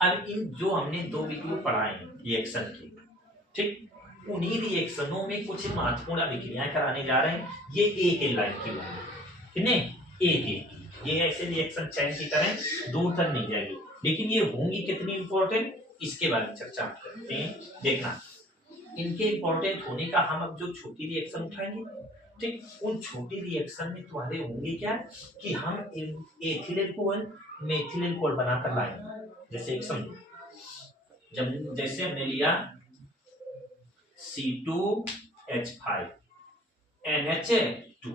अब इन जो हमने दो वीडियो पढ़ाए रिएक्शन के, ठीक, उन्हीं रिएक्शनों में कुछ महत्वपूर्ण अभिक्रियाएं कराने जा रहे हैं। ये एक लाइन की होंगी, कितने, एक एक। ये ऐसे रिएक्शन चैन की तरह दूर तक नहीं जाएगी, लेकिन ये होंगी कितनी इंपॉर्टेंट, इसके बारे में चर्चा करते हैं। देखना, इनके इंपॉर्टेंट होने का हम अब जो छोटी रिएक्शन उठाएंगे, ठीक, उन छोटी रिएक्शन में तुम्हारे होंगे क्या कि हम एथिल अल्कोहल मेथिल अल्कोहल बनाकर लाएंगे। जैसे एक समझो, जब जैसे हमने लिया C2H5 NH2,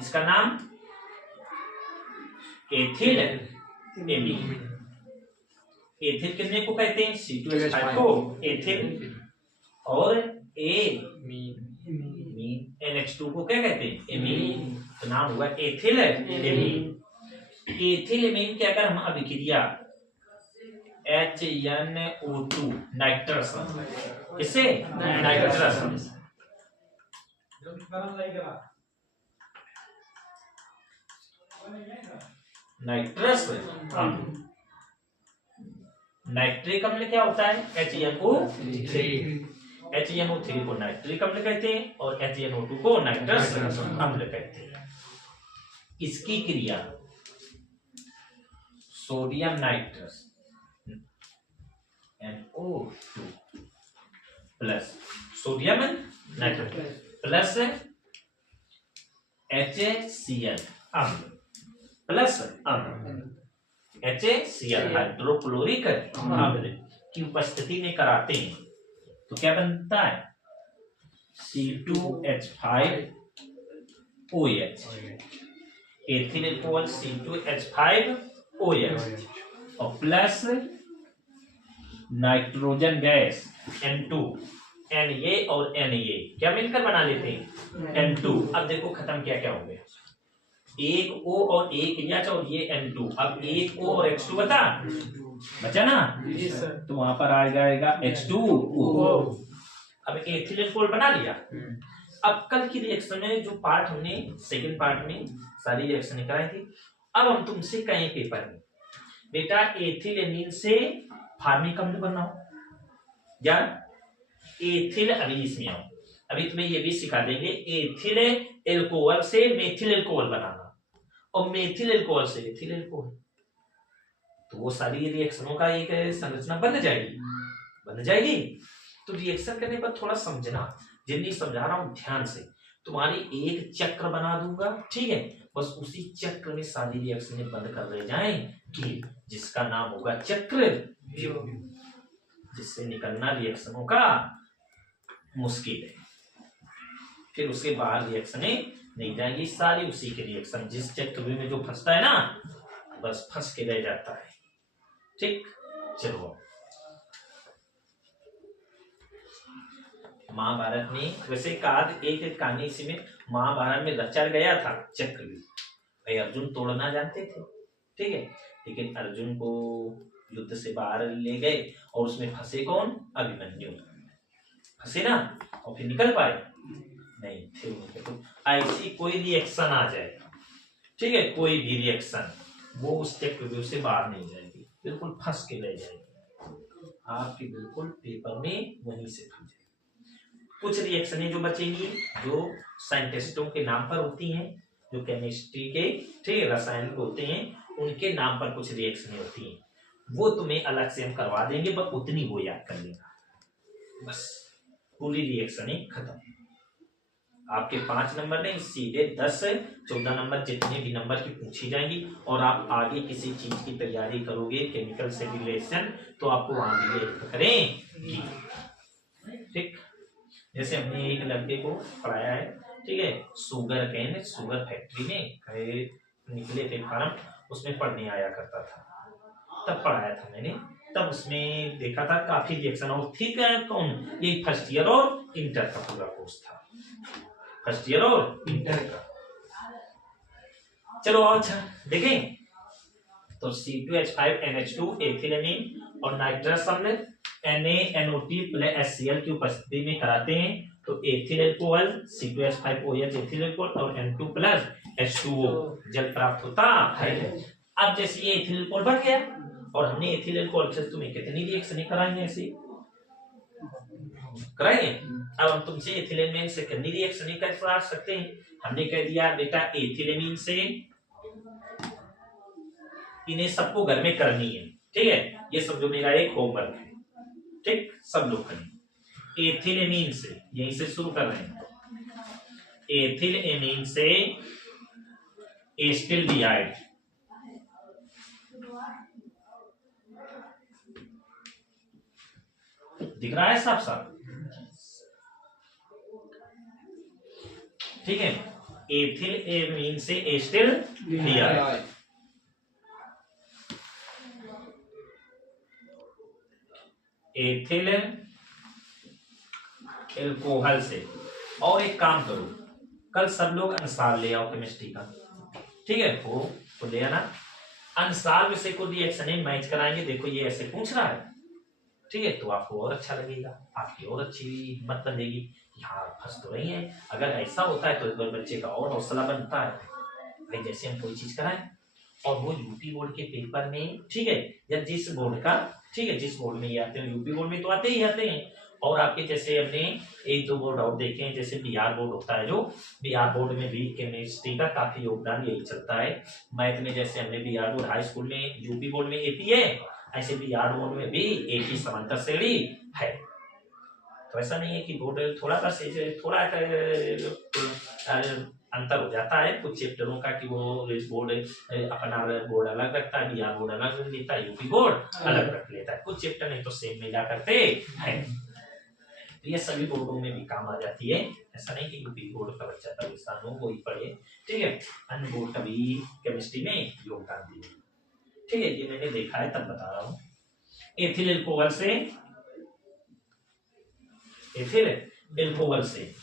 इसका नाम एथिल एमीन। एथिल कितने को कहते हैं, C2H5 को एथिल, और NH2 को क्या कहते हैं, एमीन। तो नाम हुआ एथिल एमीन। एथिल एमीन के अगर हम अभिक्रिया HNO2 नाइट्रस, इससे नाइट्रस नाइट्रस नाइट्रिक अम्ल क्या होता है, HNO3। HNO3 को नाइट्रिक अम्ल कहते हैं और HNO2 को नाइट्रस अम्ल कहते हैं। इसकी क्रिया sodium nitrous NO2 plus sodium nitrate plus HCl अम्ल प्लस HCl हाइड्रोक्लोरिक अम्ल की उपस्थिति में कराते हैं तो क्या बनता है, C2H5OH, एथिल अल्कोहल C2H5OH और plus nitrogen gas N2, Na और Na क्या मिलकर बना लेते हैं N2। अब देखो खत्म क्या क्या हो गया, एक O और एक H और ये N2। अब एक O और H2 बचा ना, तो वहां पर आ जाएगा H2O। अब एथिल अल्कोहल बना लिया। अब कल की रिएक्शन में जो पार्ट हमने सेकंड पार्ट में सारी रिएक्शन कराई थी, अब हम तुमसे कहें पेपर में बेटा एथिल एमीन से फार्मिक अम्ल बनाओ या एथिल, अभी इसमें आओ, अभी तुम्हें ये भी सिखा देंगे एथिल अल्कोहल से मेथिल अल्कोहल बनाना और मेथिल अल्कोहल से एथिल अल्कोहल। तो वो सारी रिएक्शनों का एक संरचना बन जाएगी। तो रिएक्शन करने पर थोड़ा समझना, जितनी समझा रहा हूं ध्यान से। तुम्हारी एक चक्र बना दूंगा, ठीक है, बस उसी चक्र में सारी रिएक्शनें बंद कर रह जाएंगी, जिसका नाम होगा चक्र, जिससे निकलना रिएक्शनों का मुश्किल है। फिर उसके बाहर रिएक्शनें नहीं जाएंगी, सारी उसी के रिएक्शन। जिस चक्र में जो फंसता है ना, बस फंस के रह जाता है। ठीक, चलो महाभारत में वैसे एक कहानी इसी में महाभारत में रचा गया था चक्र भी। भाई अर्जुन तोड़ना जानते थे, ठीक है, लेकिन अर्जुन को युद्ध से बाहर ले गए और उसमें फंसे कौन, अभिमन्यु फंसे ना, और फिर निकल पाए नहीं थे उनके। तो ऐसी कोई रिएक्शन आ जाए, ठीक है, कोई भी रिएक्शन, वो उस चक्रव्यूह से बाहर नहीं जाएगी, बिल्कुल फंस के रह जाएगी आपके, बिल्कुल पेपर में वहीं से फंस जाएगी। कुछ रिएक्शनें जो बचेंगी, जो साइंटिस्टों के नाम पर होती हैं, जो केमिस्ट्री के, ठीक है, रसायन के होते हैं, उनके नाम पर कुछ रिएक्शनें होती हैं, वो तुम्हें अलग से हम करवा देंगे, बस उतनी वो याद कर लेना, बस पूरी रिएक्शनें खत्म। आपके 5 नंबर नहीं, सीधे 10-14 नंबर जितने भी नंबर की पूछी जाएंगी। और आप आगे किसी चीज की तैयारी करोगे केमिकल से रिलेशन, तो आपको वहां भी हेल्प करेंगी। ठीक, जैसे हमने एक लड़के को पढ़ाया है, ठीक है, शुगर फैक्ट्री में निकले थे फार्म, उसमें पढ़ने आया करता था, तब पढ़ाया था मैंने। तब उसमें देखा था काफी रिएक्शन, और ठीक है कौन, ये फर्स्ट ईयर और इंटर का पूरा कोर्स था, फर्स्ट ईयर और इंटर का। चलो अच्छा देखें, तो C2H5NH2 एथिल एमीन और नाइट्रस अम्ल NaNO3 प्लस HCl की उपस्थिति में कराते हैं तो ethyl alcohol C2H5OH ethyl alcohol और N2 प्लस H2O जल प्राप्त होता है। अब जैसे ये एथिल अल्कोहल बन गया और हमने एथिल अल्कोहल से तुम्हें कितनी रिएक्शन कराएंगे ऐसे कराएंगे। अब हम तुमसे एथिलेमीन से कितनी रिएक्शन करा सकते हैं। हमने कह दिया बेटा एथिलेमीन से इन्हें सबको घर में करनी है, ठीक है। ये समझो मेरा एक होमवर्क है, ठीक, सब लोग करें। एथिलेमीन से यहीं से शुरू कर रहे हैं। एथिलेमीन से एसिटिल्डिहाइड दिख रहा है साफ साफ, ठीक है। एथिलेमीन से एसिटिल्डिहाइड, एथिल अल्कोहल से। और एक काम करो, कल सब लोग अनुसार ले आओ केमिस्ट्री का, ठीक है। वो तो ले आना, अनुसार विषय को रिएक्शन मैच कराएंगे। देखो ये ऐसे पूछ रहा है, ठीक है, तो आपको और अच्छा लगेगा, आपकी और अच्छी हिम्मत बनेगी कि हाँ फंस तो रही है। अगर ऐसा होता है तो बच्चे का और हौसला बनता है भाई, जैसे हम कोई चीज कराएं और वो यूपी बोर्ड के पेपर में, ठीक है, या जिस बोर्ड का, ठीक है, जिस बोर्ड में ये आते हैं, यूपी बोर्ड में तो आते ही आते हैं। और आपके जैसे हमने एक दो बोर्ड और देखे हैं, जैसे बिहार बोर्ड होता है, जो बिहार बोर्ड में भी केमिस्ट्री का काफी योगदान यही चलता है। मैथ में जैसे हमने बिहार बोर्ड हाई स्कूल में, यूपी बोर्ड में एपी है, ऐसे बिहार बोर्ड में भी एपी समांतर श्रेणी है। तो ऐसा नहीं है कि बोर्ड थोड़ा बस थोड़ा अंतर हो जाता है कुछ चैप्टरों का, कि वो इस बोर्ड अपना बोर्ड अलग रखता है, बिहार बोर्ड अलग रख लेता है, यूपी बोर्ड अलग रख लेता है। कुछ चैप्टर नहीं तो सेम मिला करते हैं। तो ये सभी बोर्डों में भी काम आ जाती है। ऐसा नहीं कि यूपी बोर्ड का बच्चा पाकिस्तान हो वो ही पढ़े, ठीक है, अन्य बोर्ड का भी केमिस्ट्री में योगदान दिए, ठीक है। ये मैंने देखा है तब बता रहा हूँ। एथिल अल्कोहल से, एथिल अल्कोहल से,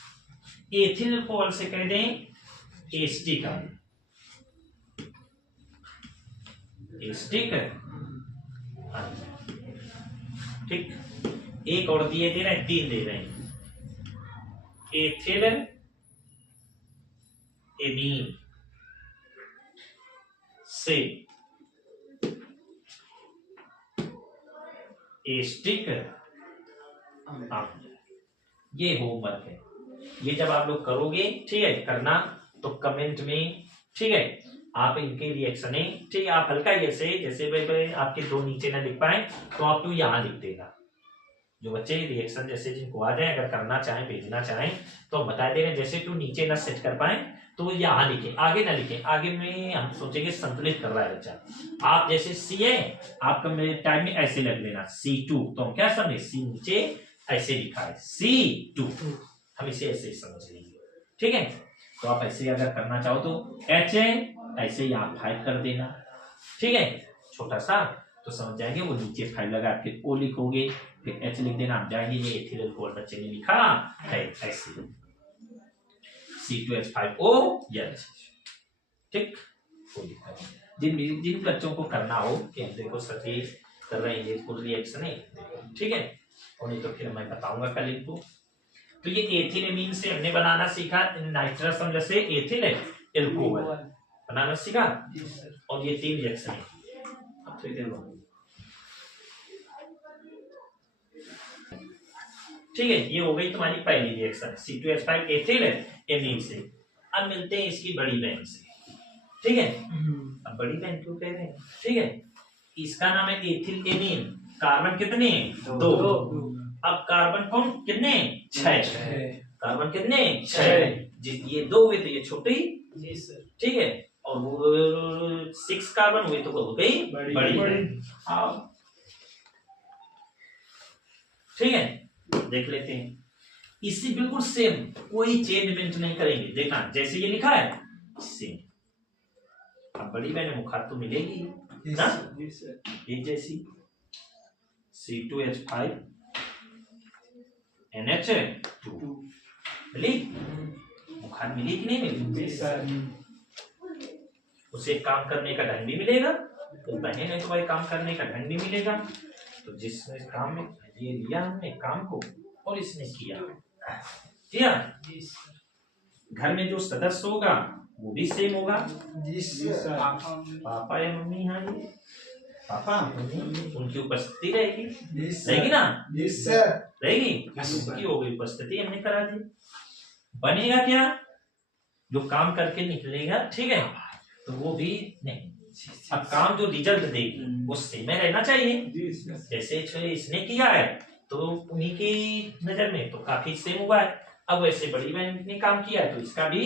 एथिल अल्कोहल से कह दें एस्टिक, एस्टिक, ठीक। एक और दिए दे रहे हैं, 3 दे रहे हैं। एथिल एमीन से एस्टिक अम्ल, ये होमवर्क है। ये जब आप लोग करोगे, ठीक है, करना तो कमेंट में, ठीक है, आप इनके रिएक्शन, ठीक है, आप हल्का ऐसे जैसे भाई आपके 2 नीचे ना लिख पाए तो आप तो यहाँ लिख देगा। जो बच्चे रिएक्शन जैसे जिनको आ जाए, अगर करना चाहें, भेजना चाहें तो हम बता दे रहे हैं। जैसे तू नीचे ना सेट कर पाए तो यहाँ लिखे, आगे ना लिखे। आगे में हम सोचेंगे संतुलित कर रहा है बच्चा। आप जैसे सी है, आपका मेरे टाइम में ऐसे लग लेना C2, तो हम क्या समझे, सी नीचे ऐसे लिखा है C2, हम इसे ऐसे समझ लेंगे, ठीक है। तो आप ऐसे अगर करना चाहो तो H ऐसे यहाँ 5 कर देना, ठीक है, छोटा सा, तो समझ जाएंगे। वो नीचे 5 लगा, फिर O लिखोगे, फिर H लिख देना, आप जाएंगे। ये एथिल अल्कोहल बच्चे ने लिखा है ऐसे C2H5O, ठीक। जिन बच्चों को करना हो कि हम देखो सभी कर रहे हैं, ये कुल रिएक्शन है, ठीक है, और नहीं तो फिर मैं बताऊंगा कल इनको। तो ये एथिलेमीन से हमने बनाना सीखा नाइट्रस अम्ल से एथिल अल्कोहल बनाना सीखा, और ये 3 रिएक्शन है। अब तो इधर ठीक है, ये हो गई तुम्हारी पहली रिएक्शन C2H5 एथिल एमीन से। अब मिलते हैं इसकी बड़ी बहन से, ठीक है। अब बड़ी बहन क्यों कह रहे हैं, ठीक है, इसका नाम है एथिल एमीन। कार्बन कितने, 2। अब कार्बन कौन कितने, 6। कार्बन कितने, 6। ये 2 हुए तो ये छोटी, ठीक है, और वो 6 कार्बन हुए तो वो हो गई बड़ी। ठीक है, देख लेते हैं। इसी बिल्कुल सेम, कोई चेंजमेंट नहीं करेंगे। देखना जैसे ये लिखा है सेम। अब बड़ी बहन मुखार तो मिलेगी ना, एक जैसी C2H5 NH2 मिली, मुखार मिली कि नहीं मिली। उसे काम करने का ढंग भी मिलेगा, तो बहन है तो भाई काम करने का ढंग भी मिलेगा। तो जिसने काम में ये लिया हमने काम को, और इसने किया, घर में जो सदस्य होगा वो भी सेम होगा। पापा या मम्मी, हाँ जी पापा उनकी उपस्थिति रहेगी, रहेगी ना, रहेगी। उनकी हो गई उपस्थिति, हमने करा दी। बनेगा क्या, जो काम करके निकलेगा, ठीक है, तो वो भी नहीं। अब काम जो रिजल्ट देगी वो सेम रहना चाहिए। जैसे इसने किया है तो उन्हीं की नजर में तो काफी सेम हुआ है। अब वैसे बड़ी बहन ने काम किया है तो इसका भी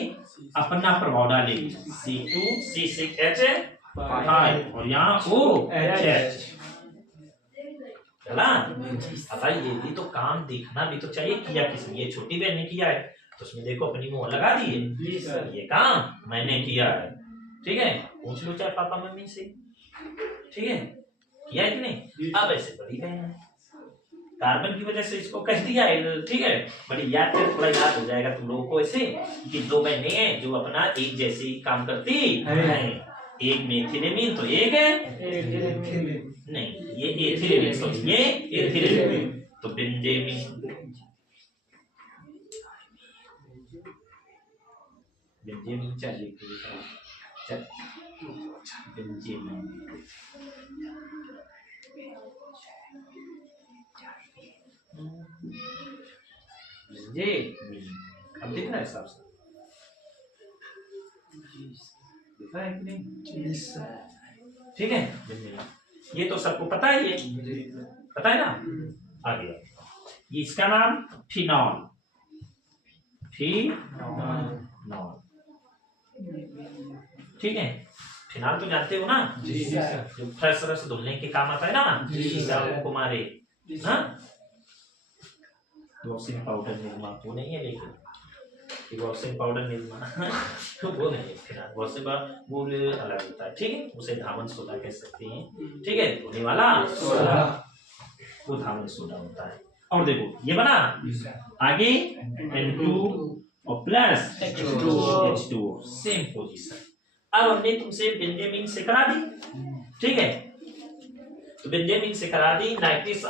अपना प्रभाव डालेगी। C2 C6H5 और यहाँ OH चला। अब ये भी तो काम देखना भी तो चाहिए, किया किसने। ये छोटी बहन ने किया है तो उसमें देखो अपनी मुंह लगा दी है, ये काम मैंने किया है, ठीक है। पूछ लो चाहे पापा मम्मी से, ठीक है, किया है कि नहीं। अब ऐसे बड़ी बहन है, कार्बन की वजह से इसको कह दिया है, ठीक है। बड़ी याद कर, थोड़ा याद हो जाएगा तुम लोगों को ऐसे कि दो बहनें हैं जो अपना एक जैसी काम करती है। एक में एथिलेमीन तो एक है नहीं, ये एथिलेमीन तो ये एथिलेमीन तो बेंजेमीन, बेंजेमीन चाहिए बेंजेमीन। अब दिख रहा है साफ साफ, दिख रहा है कि नहीं, ठीक है। ये तो सबको पता है, ये पता है ना। आगे ये इसका नाम फिनॉल, फिनॉल, ठीक है। फिनाल तो जानते हो ना, जो फ्रेश रस धुलने के काम आता है ना, कीटाणुओं को मारे। वॉशिंग पाउडर निर्मा वो नहीं है, लेकिन वॉशिंग पाउडर निर्मा तो वो नहीं है फिनाल। वॉशिंग वो अलग होता है, ठीक है। उसे धावन सोडा कह सकते हैं, ठीक है। धोने वाला सोडा वो धावन सोडा होता है। और देखो ये बना आगे N2 और प्लस H2O सेम पोजीशन। अब हमने तुमसे बेंजामीन से करा दी, ठीक है। तो बेंजामीन से करा दी नाइट्रस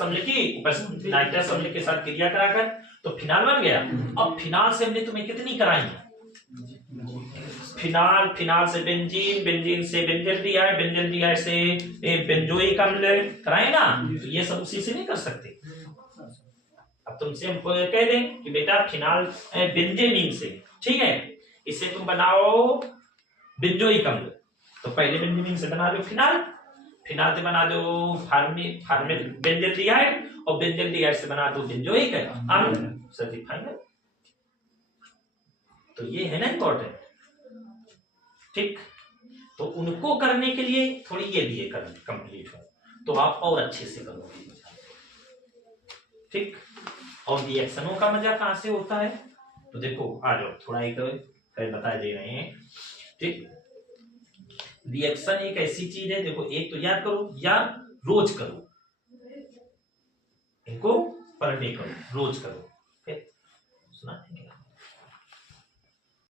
अम्ल की, नाइट्रस अम्ल के साथ क्रिया कराकर तो फिनाल बन गया। अब फिनाल से हमने तुम्हें कितनी कराई, फिनाल, फिनाल से बेंजीन, बेंजीन से बेंजल डीहाइड, बेंजल डीहाइड से बेंजोइक अम्ल कराए ना। तो ये सब उसी से नहीं कर सकते। अब तुमसे हम कह दें कि बेटा फिनाल बेंजामीन से, ठीक है, इसे तुम बनाओ बेंजोइक अम्ल, तो पहले बेंजामीन से बना दो फिनाल, फिनाल से बना दो बेंजल डीहाइड और बेंजल डीहाइड से बना दो बेंजोइक अम्ल, सर फाइनल। तो ये है ना इंपॉर्टेंट, ठीक। तो उनको करने के लिए थोड़ी ये भी कंप्लीट हो तो आप और अच्छे से करोगे, ठीक। और रिएक्शनों का मजा कहां से होता है, तो देखो आ जाओ थोड़ा एक बता दे रहे हैं, ठीक। रिएक्शन एक ऐसी चीज है, देखो एक तो याद करो या रोज करो, इनको पर डे करो, रोज करो।